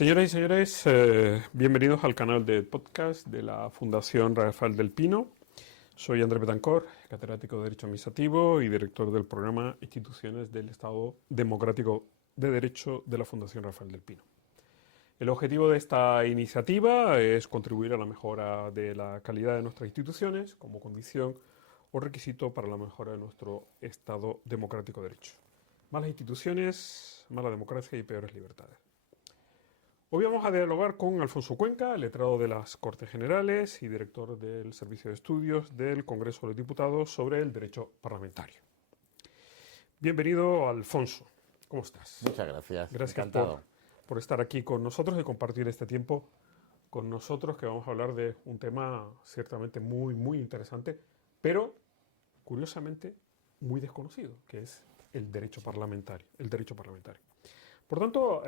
Señoras y señores, bienvenidos al canal de podcast de la Fundación Rafael del Pino. Soy Andrés Betancor, catedrático de Derecho Administrativo y director del programa Instituciones del Estado Democrático de Derecho de la Fundación Rafael del Pino. El objetivo de esta iniciativa es contribuir a la mejora de la calidad de nuestras instituciones como condición o requisito para la mejora de nuestro Estado Democrático de Derecho. Malas instituciones, mala democracia y peores libertades. Hoy vamos a dialogar con Alfonso Cuenca, letrado de las Cortes Generales y director del Servicio de Estudios del Congreso de los Diputados sobre el derecho parlamentario. Bienvenido, Alfonso. ¿Cómo estás? Muchas gracias. Gracias Encantado. por estar aquí con nosotros y compartir este tiempo con nosotros, que vamos a hablar de un tema ciertamente muy interesante, pero curiosamente muy desconocido, que es el derecho parlamentario. El derecho parlamentario. Por tanto,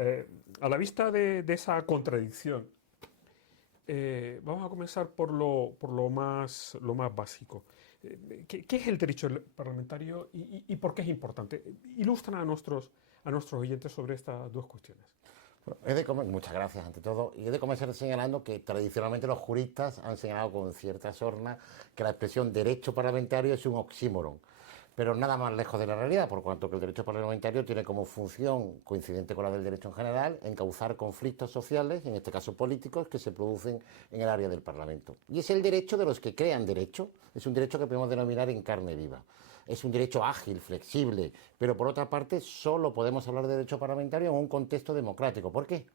a la vista de esa contradicción, vamos a comenzar por lo más básico. ¿Qué es el derecho parlamentario y por qué es importante? Ilustra a nuestros oyentes sobre estas dos cuestiones. Muchas gracias ante todo. Y he de comenzar señalando que tradicionalmente los juristas han señalado con cierta sorna que la expresión derecho parlamentario es un oxímoron. Pero nada más lejos de la realidad, por cuanto que el derecho parlamentario tiene como función, coincidente con la del derecho en general, encauzar conflictos sociales, en este caso políticos, que se producen en el área del Parlamento. Y es el derecho de los que crean derecho, es un derecho que podemos denominar en carne viva. Es un derecho ágil, flexible, pero por otra parte solo podemos hablar de derecho parlamentario en un contexto democrático. ¿Por qué?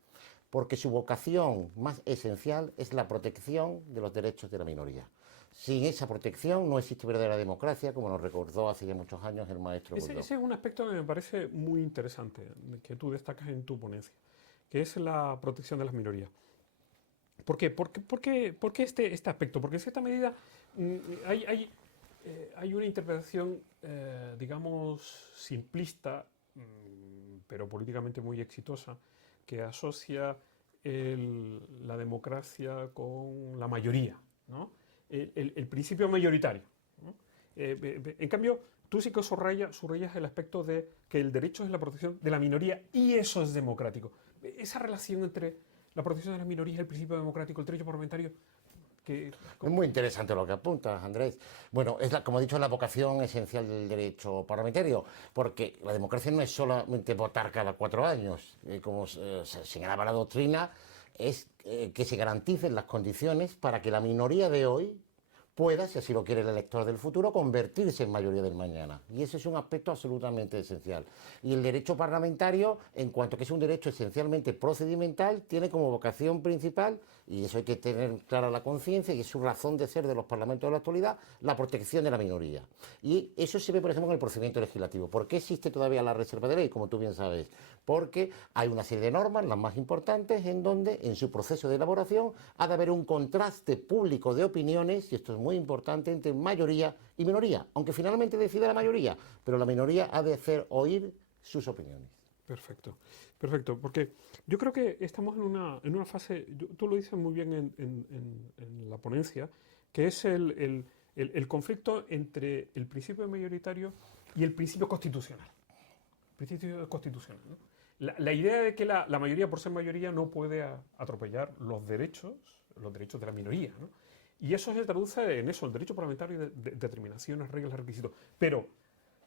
Porque su vocación más esencial es la protección de los derechos de la minoría. Sin esa protección no existe verdadera democracia, como nos recordó hace ya muchos años el maestro Bourdieu. Ese es un aspecto que me parece muy interesante, que tú destacas en tu ponencia, que es la protección de las minorías. ¿Por qué? ¿Por qué este aspecto? Porque en cierta medida hay una interpretación, digamos, simplista, pero políticamente muy exitosa, que asocia la democracia con la mayoría, ¿no? El principio mayoritario, ¿no? En cambio, tú sí que subrayas el aspecto de que el derecho es la protección de la minoría y eso es democrático. Esa relación entre la protección de las minorías, el principio democrático, el derecho parlamentario. Es muy interesante lo que apuntas, Andrés. Bueno, como he dicho, la vocación esencial del derecho parlamentario, porque la democracia no es solamente votar cada 4 años, como señalaba la doctrina, es que se garanticen las condiciones para que la minoría de hoy pueda, si así lo quiere el elector del futuro, convertirse en mayoría del mañana. Y ese es un aspecto absolutamente esencial. Y el derecho parlamentario, en cuanto que es un derecho esencialmente procedimental, tiene como vocación principal, y eso hay que tener clara la conciencia, y es su razón de ser de los parlamentos de la actualidad, la protección de la minoría. Y eso se ve, por ejemplo, en el procedimiento legislativo. ¿Por qué existe todavía la reserva de ley? Como tú bien sabes. Porque hay una serie de normas, las más importantes, en donde, en su proceso de elaboración, ha de haber un contraste público de opiniones, y esto es muy importante, entre mayoría y minoría, aunque finalmente decida la mayoría, pero la minoría ha de hacer oír sus opiniones. Perfecto, porque yo creo que estamos en una fase, tú lo dices muy bien en la ponencia, que es el conflicto entre el principio mayoritario y el principio constitucional. Principio constitucional, ¿no? La idea de que la mayoría, por ser mayoría, no puede atropellar los derechos de la minoría, ¿no? Y eso se traduce en eso, el derecho parlamentario de determinaciones, reglas, requisitos. Pero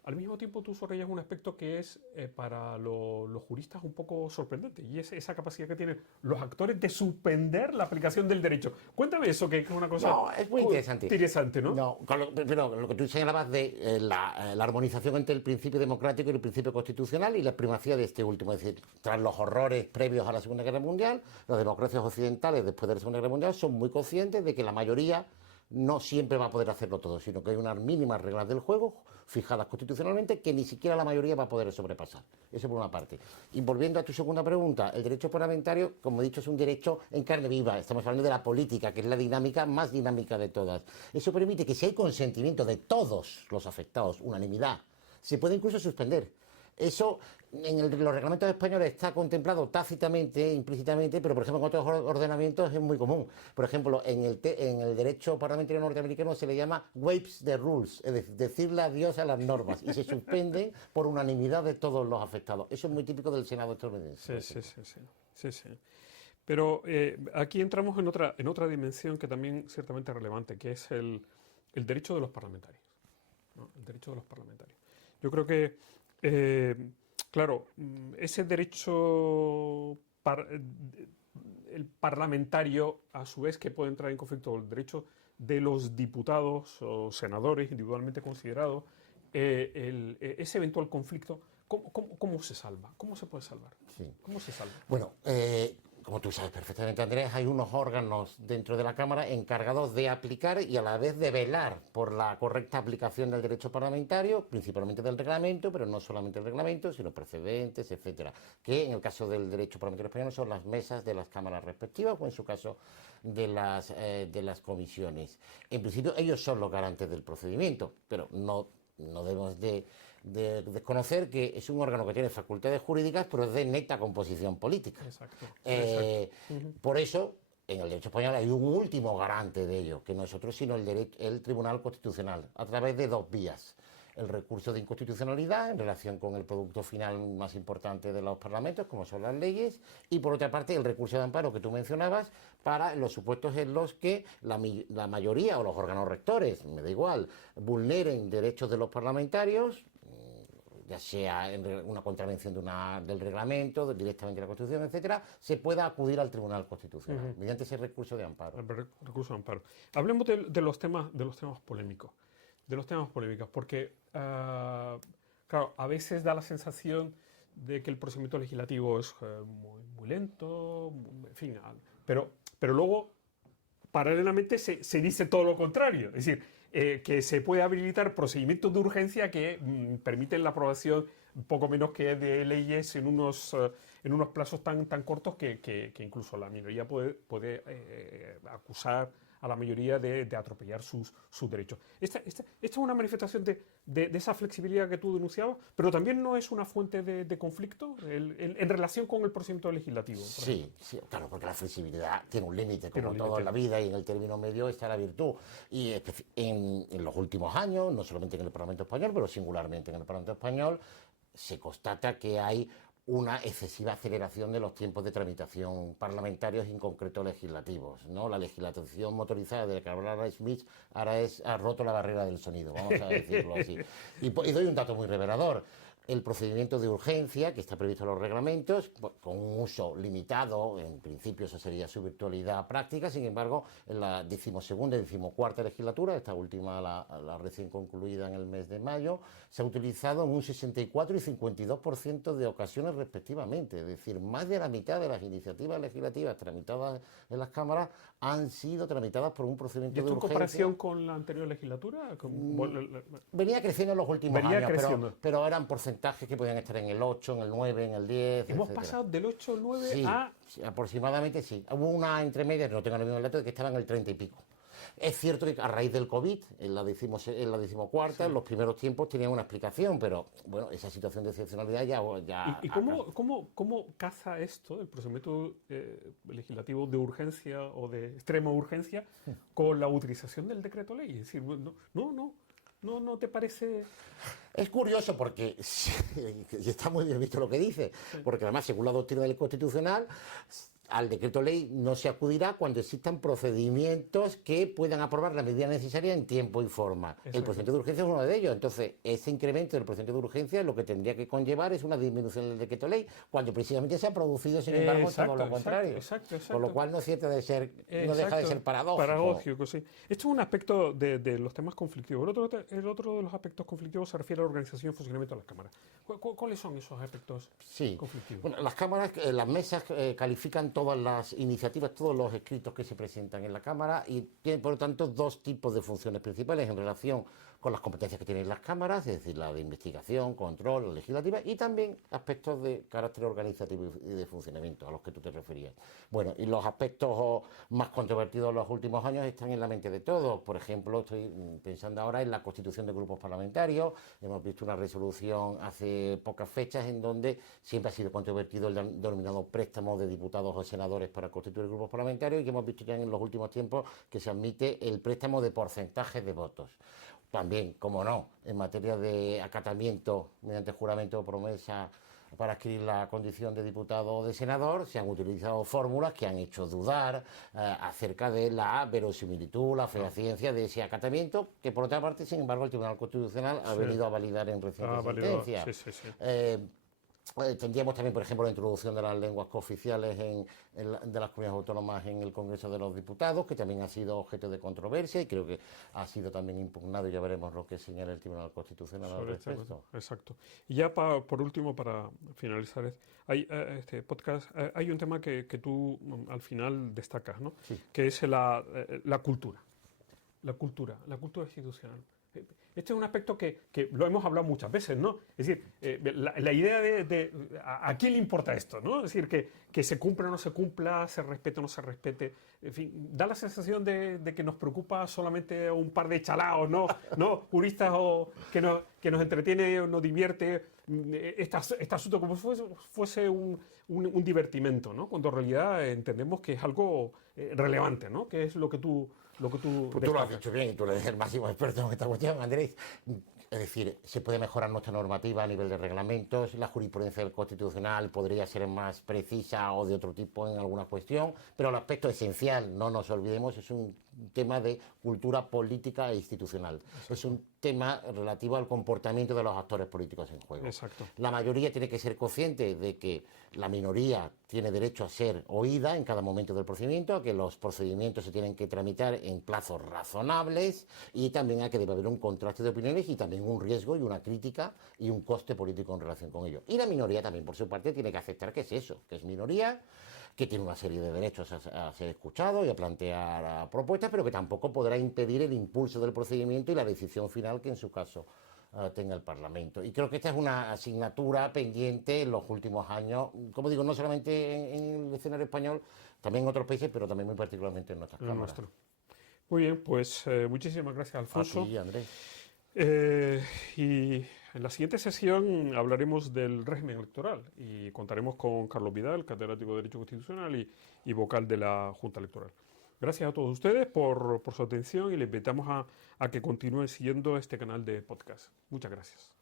al mismo tiempo tú subrayas un aspecto que es para los juristas un poco sorprendente, y es esa capacidad que tienen los actores de suspender la aplicación del derecho. Cuéntame eso, que es una cosa No, es muy interesante. Interesante, ¿no? No, pero lo que tú señalabas de la armonización entre el principio democrático y el principio constitucional y la primacía de este último. Es decir, tras los horrores previos a la Segunda Guerra Mundial, las democracias occidentales después de la Segunda Guerra Mundial son muy conscientes de que la mayoría no siempre va a poder hacerlo todo, sino que hay unas mínimas reglas del juego fijadas constitucionalmente que ni siquiera la mayoría va a poder sobrepasar. Eso por una parte. Y volviendo a tu segunda pregunta, el derecho parlamentario, como he dicho, es un derecho en carne viva. Estamos hablando de la política, que es la dinámica más dinámica de todas. Eso permite que si hay consentimiento de todos los afectados, unanimidad, se puede incluso suspender. Eso en los reglamentos españoles está contemplado tácitamente, implícitamente, pero por ejemplo en otros ordenamientos es muy común. Por ejemplo, en el derecho parlamentario norteamericano se le llama waives the rules, es decir, decirle adiós a las normas, y se suspenden por unanimidad de todos los afectados. Eso es muy típico del Senado estadounidense. Sí. Pero aquí entramos en otra dimensión que también ciertamente es relevante, que es el derecho de los parlamentarios, ¿no? El derecho de los parlamentarios. Yo creo que, claro, ese derecho el parlamentario, a su vez, que puede entrar en conflicto con el derecho de los diputados o senadores individualmente considerados, ese eventual conflicto, ¿cómo se salva? ¿Cómo se puede salvar? Sí. ¿Cómo se salva? Bueno, como tú sabes perfectamente, Andrés, hay unos órganos dentro de la Cámara encargados de aplicar y a la vez de velar por la correcta aplicación del derecho parlamentario, principalmente del reglamento, pero no solamente el reglamento, sino precedentes, etcétera, que en el caso del derecho parlamentario español son las mesas de las cámaras respectivas o en su caso de las comisiones. En principio ellos son los garantes del procedimiento, pero no debemos de desconocer que es un órgano que tiene facultades jurídicas, pero es de neta composición política. Exacto. Por eso, en el derecho español hay un último garante de ello, que no es otro sino el Tribunal Constitucional, a través de dos vías. El recurso de inconstitucionalidad en relación con el producto final más importante de los parlamentos, como son las leyes, y por otra parte el recurso de amparo que tú mencionabas para los supuestos en los que la mayoría o los órganos rectores, me da igual, vulneren derechos de los parlamentarios, ya sea en una contravención del reglamento, directamente de la Constitución, etcétera, se pueda acudir al Tribunal Constitucional mediante ese recurso de amparo. Recurso de amparo. Hablemos de los temas polémicos. De los temas polémicos, porque, claro, a veces da la sensación de que el procedimiento legislativo es muy lento, en fin, pero luego, paralelamente, se dice todo lo contrario. Es decir, que se puede habilitar procedimientos de urgencia que permiten la aprobación poco menos que de leyes en unos plazos tan cortos que incluso la minoría puede acusar a la mayoría de atropellar sus derechos. Esta es una manifestación de esa flexibilidad que tú denunciabas, pero también no es una fuente de conflicto en relación con el procedimiento legislativo. Sí, claro, porque la flexibilidad tiene un límite, como todo en la vida, y en el término medio está la virtud. Y en los últimos años, no solamente en el Parlamento Español, pero singularmente en el Parlamento Español, se constata que hay una excesiva aceleración de los tiempos de tramitación parlamentarios y en concreto legislativos, ¿no? La legislación motorizada de la que hablaba Smith ha roto la barrera del sonido, vamos a decirlo así. Y doy un dato muy revelador. El procedimiento de urgencia, que está previsto en los reglamentos, con un uso limitado, en principio eso sería su virtualidad práctica, sin embargo, en la 12ª y 14ª legislatura, esta última la recién concluida en el mes de mayo, se ha utilizado en un 64 y 52% de ocasiones respectivamente, es decir, más de la mitad de las iniciativas legislativas tramitadas en las cámaras han sido tramitadas por un procedimiento de urgencia. ¿Y esto en comparación con la anterior legislatura? Venía creciendo en los últimos años, pero eran porcentajes que podían estar en el 8, en el 9, en el 10, Hemos etcétera. pasado del 8 al 9 sí, a... Sí, aproximadamente sí. Hubo una entre medias, no tengo el mismo dato, de que estaba en el 30 y pico. Es cierto que a raíz del COVID, en la 14ª, sí, en los primeros tiempos tenían una explicación, pero bueno, esa situación de excepcionalidad ya ¿Y cómo caza esto, el procedimiento legislativo de urgencia o de extrema urgencia, con la utilización del decreto ley? Es decir, ¿no te parece...? Es curioso porque, y está muy bien visto lo que dice, porque además, según la doctrina del Constitucional, al decreto ley no se acudirá cuando existan procedimientos que puedan aprobar la medida necesaria en tiempo y forma. Exacto. El procedimiento de urgencia es uno de ellos. Entonces, ese incremento del procedimiento de urgencia lo que tendría que conllevar es una disminución del decreto ley, cuando precisamente se ha producido, sin embargo, todo lo contrario. Exacto. Por lo cual no deja de ser paradójico. Paradójico, sí. Esto es un aspecto de los temas conflictivos. El otro de los aspectos conflictivos se refiere a la organización y funcionamiento de las cámaras. ¿Cuáles son esos aspectos conflictivos? Bueno, las cámaras, las mesas califican todas las iniciativas, todos los escritos que se presentan en la Cámara y tienen, por lo tanto, dos tipos de funciones principales en relación con las competencias que tienen las cámaras, es decir, la de investigación, control, la legislativa, y también aspectos de carácter organizativo y de funcionamiento, a los que tú te referías. Bueno, y los aspectos más controvertidos en los últimos años están en la mente de todos. Por ejemplo, estoy pensando ahora en la constitución de grupos parlamentarios. Hemos visto una resolución hace pocas fechas en donde siempre ha sido controvertido el denominado préstamo de diputados o senadores para constituir grupos parlamentarios, y que hemos visto ya en los últimos tiempos que se admite el préstamo de porcentajes de votos. También, como no, en materia de acatamiento mediante juramento o promesa para adquirir la condición de diputado o de senador, se han utilizado fórmulas que han hecho dudar acerca de la verosimilitud, la fehaciencia de ese acatamiento, que por otra parte, sin embargo, el Tribunal Constitucional ha venido a validar en reciente sentencia. Tendríamos también, por ejemplo, la introducción de las lenguas cooficiales de las comunidades autónomas en el Congreso de los Diputados, que también ha sido objeto de controversia y creo que ha sido también impugnado, y ya veremos lo que señala el Tribunal Constitucional al respecto. Exacto. Y ya por último, para finalizar este podcast, hay un tema que tú al final destacas, ¿no? Sí. Que es la cultura. La cultura institucional. Este es un aspecto que lo hemos hablado muchas veces, ¿no? Es decir, la idea de a quién le importa esto, ¿no? Es decir, que se cumpla o no se cumpla, se respete o no se respete. En fin, da la sensación de que nos preocupa solamente un par de chalaos, ¿no? Juristas que nos entretiene o nos divierte este asunto como si fuese un divertimento, ¿no? Cuando en realidad entendemos que es algo relevante, ¿no? Que es lo que tú Pues tú lo has dicho bien, y tú eres el máximo experto en esta cuestión, Andrés. Es decir, se puede mejorar nuestra normativa a nivel de reglamentos, la jurisprudencia del Constitucional podría ser más precisa o de otro tipo en alguna cuestión, pero el aspecto esencial, no nos olvidemos, es un tema de cultura política e institucional. Exacto. Es un tema relativo al comportamiento de los actores políticos en juego. Exacto. La mayoría tiene que ser consciente de que la minoría tiene derecho a ser oída en cada momento del procedimiento, a que los procedimientos se tienen que tramitar en plazos razonables y también a que debe haber un contraste de opiniones y también un riesgo y una crítica y un coste político en relación con ello. Y la minoría también, por su parte, tiene que aceptar que es eso, que es minoría, que tiene una serie de derechos a ser escuchado y a plantear propuestas, pero que tampoco podrá impedir el impulso del procedimiento y la decisión final que en su caso tenga el Parlamento. Y creo que esta es una asignatura pendiente en los últimos años, como digo, no solamente en el escenario español, también en otros países, pero también muy particularmente en nuestras cámaras. Nuestro. Muy bien, pues muchísimas gracias, Alfonso. A ti, Andrés. Y en la siguiente sesión hablaremos del régimen electoral y contaremos con Carlos Vidal, catedrático de Derecho Constitucional y vocal de la Junta Electoral. Gracias a todos ustedes por su atención y les invitamos a que continúen siguiendo este canal de podcast. Muchas gracias.